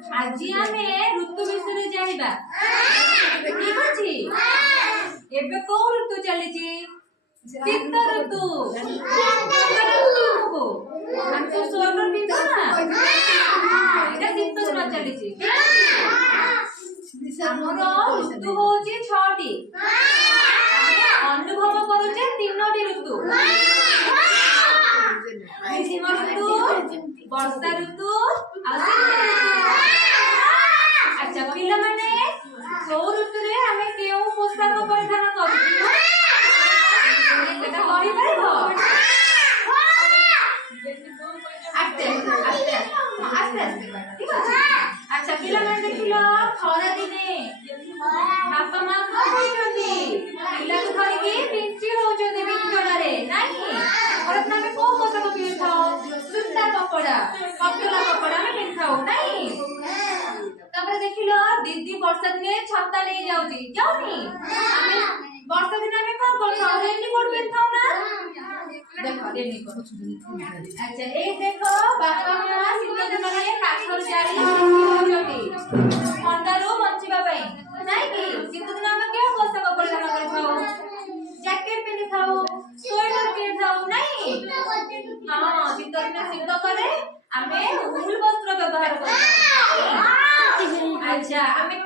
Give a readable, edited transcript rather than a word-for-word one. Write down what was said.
आज आमे ऋतु विषय जानिबा ठीक अछि। एबे को ऋतु चलीची शीत ऋतु हम तो स्वेटर पिंधो ना एटा शीत दिन चलीची। हमरो ऋतु होची 6टी अनुभव करूचे 3टी ऋतु ग्रीष्म ऋतु वर्षा ऋतु आ शीत ऋतु। अच्छा पिला माने को ऋतु रे हमें केउ पोशाक परिधान करू सेटा कहि परबो। आस्ते आस्ते आस्ते ठीक अछि। अच्छा पिला माने देखिलो खरा दिने बापा मां को होइछथि पिला को धरिकी पिंची होउछथि बिंजोड़ा रे नाही और तमे को पोशाक पिंधाओ सूता कपड़ा पतला कपड़ा में पिंधाओ नाही। तबरे देखिलो दीदी वर्षा दिने छाता ले जाउची जाउनी आमे वर्षा दिने आमे को करथाउ रेनकोट पिंधाउ ना देखो रेनकोट। अच्छा ए देखो बापा मां शीत दिन रे काठर जारी होउछथि ठंडारू बंचिबा पई नाही कि शीत दिन आमे के पोशाक परिधान करथाउ जैकेट पिंधाउ स्वेटर पिंधाउ नाही। हां शीत दिन शीत करे आमे उल वस्त्र व्यवहार करथाउ। अच्छा आमे